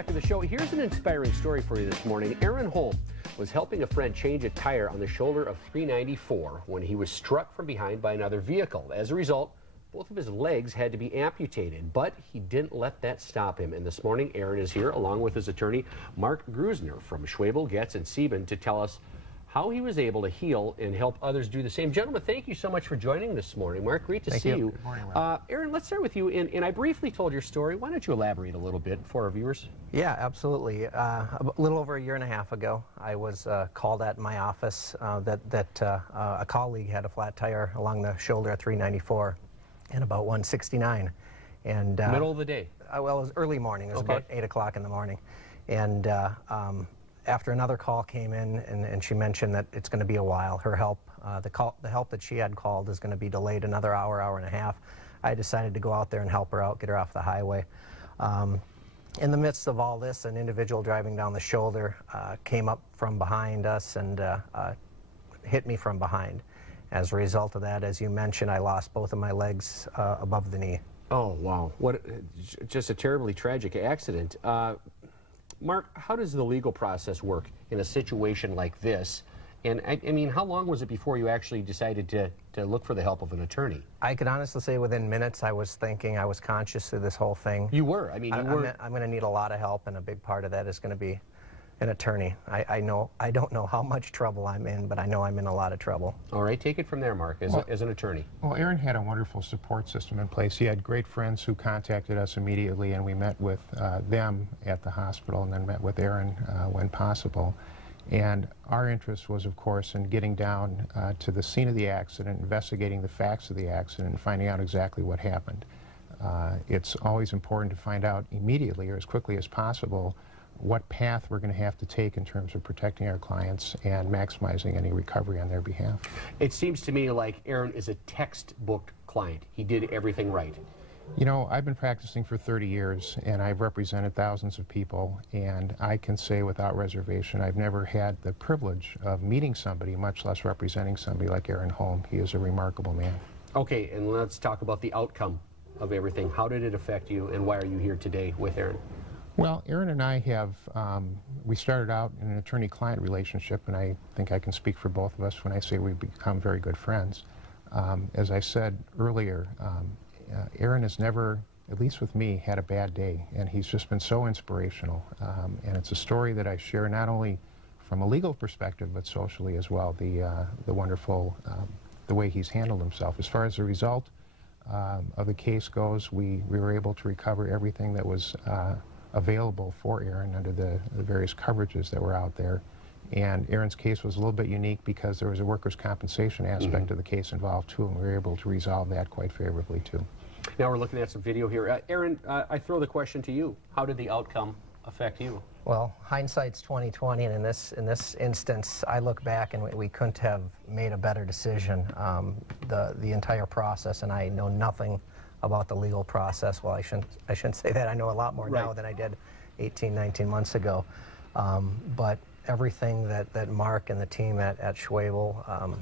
back to the show. Here's an inspiring story for you this morning. Holm was helping a friend change a tire on the shoulder of 394 when he was struck from behind by another vehicle. As a result, both of his legs had to be amputated, but he didn't let that stop him. And this morning, Aaron is here along with his attorney, Mark Gruesner from Schwebel, Goetz, and Sieben to tell us how he was able to heal and help others do the same. Gentlemen, thank you so much for joining this morning. Mark, great to see you. Good morning, Mark. Aaron, let's start with you. And I briefly told your story. Why don't you elaborate a little bit for our viewers? Yeah, absolutely. A little over a year and a half ago, I was called at my office that a colleague had a flat tire along the shoulder at 394 and about 169. And middle of the day? Well, it was early morning. It was about 8 o'clock in the morning. And after another call came in, and she mentioned that it's going to be a while. Her help, the help that she had called is going to be delayed another hour, hour and a half. I decided to go out there and help her out, get her off the highway. In the midst of all this, an individual driving down the shoulder came up from behind us and hit me from behind. As a result of that, as you mentioned, I lost both of my legs above the knee. Oh, wow. What just a terribly tragic accident. Mark, how does the legal process work in a situation like this? And I mean, how long was it before you actually decided to look for the help of an attorney? I could honestly say within minutes I was thinking, I was conscious of this whole thing. You were? I mean, you were. I'm going to need a lot of help, and a big part of that is going to be an attorney. I don't know how much trouble I'm in, but I know I'm in a lot of trouble. All right, take it from there, Mark, as an attorney. Well, Aaron had a wonderful support system in place. He had great friends who contacted us immediately, and we met with them at the hospital and then met with Aaron when possible. And our interest was, of course, in getting down to the scene of the accident, investigating the facts of the accident, and finding out exactly what happened. It's always important to find out immediately or as quickly as possible what path we're going to have to take in terms of protecting our clients and maximizing any recovery on their behalf. It seems to me like Aaron is a textbook client. He did everything right. You know, I've been practicing for 30 years, and I've represented thousands of people, and I can say without reservation I've never had the privilege of meeting somebody, much less representing somebody like Aaron Holm. He is a remarkable man. Okay, and let's talk about the outcome of everything. How did it affect you, and why are you here today with Aaron? Well, Aaron and I have, we started out in an attorney-client relationship, and I think I can speak for both of us when I say we've become very good friends. As I said earlier, Aaron has never, at least with me, had a bad day, and he's just been so inspirational. And it's a story that I share not only from a legal perspective, but socially as well, the wonderful, the way he's handled himself. As far as the result of the case goes, we were able to recover everything that was available for Aaron under the various coverages that were out there. And Aaron's case was a little bit unique because there was a workers' compensation aspect of the case involved too, and we were able to resolve that quite favorably too. Now we're looking at some video here. Aaron, I throw the question to you. How did the outcome affect you? Well, hindsight's 20/20, and in this instance, I look back and we couldn't have made a better decision. The entire process, and I know nothing about the legal process. Well, I shouldn't say that. I know a lot more now than I did 18, 19 months ago. But everything that Mark and the team at Schwebel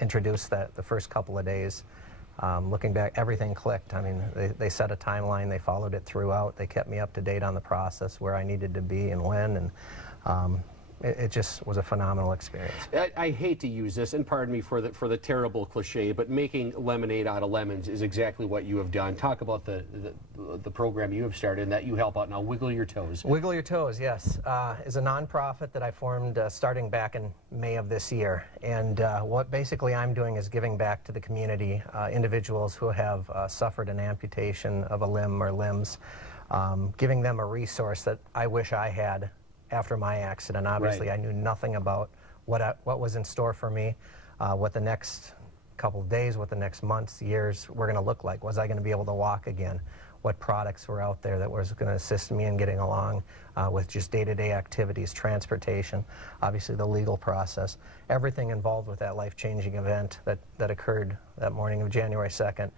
introduced the first couple of days, looking back, everything clicked. I mean, they set a timeline, they followed it throughout, they kept me up to date on the process, where I needed to be and when, and it just was a phenomenal experience. I hate to use this, and pardon me for the terrible cliche, but making lemonade out of lemons is exactly what you have done. Talk about the program you have started and that you help out now. Wiggle Your Toes. Wiggle Your Toes, yes, is a nonprofit that I formed starting back in May of this year. And what basically I'm doing is giving back to the community, individuals who have suffered an amputation of a limb or limbs, giving them a resource that I wish I had after my accident. Obviously, I knew nothing about what was in store for me, what the next couple of days, what the next months, years were going to look like. Was I going to be able to walk again? What products were out there that was going to assist me in getting along with just day-to-day activities, transportation, obviously the legal process, everything involved with that life-changing event that occurred that morning of January 2nd.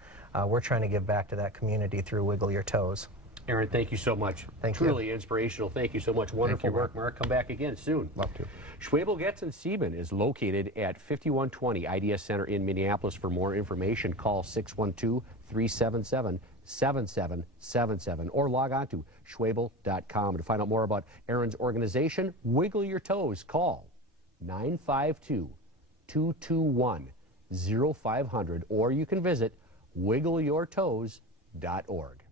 We're trying to give back to that community through Wiggle Your Toes. Aaron, thank you so much. Thank you. Truly inspirational. Thank you so much. Wonderful work, Mark. Come back again soon. Love to. Schwebel, Goetz, and Sieben is located at 5120 IDS Center in Minneapolis. For more information, call 612-377-7777 or log on to schwebel.com. To find out more about Aaron's organization, Wiggle Your Toes, call 952-221-0500, or you can visit wiggleyourtoes.org.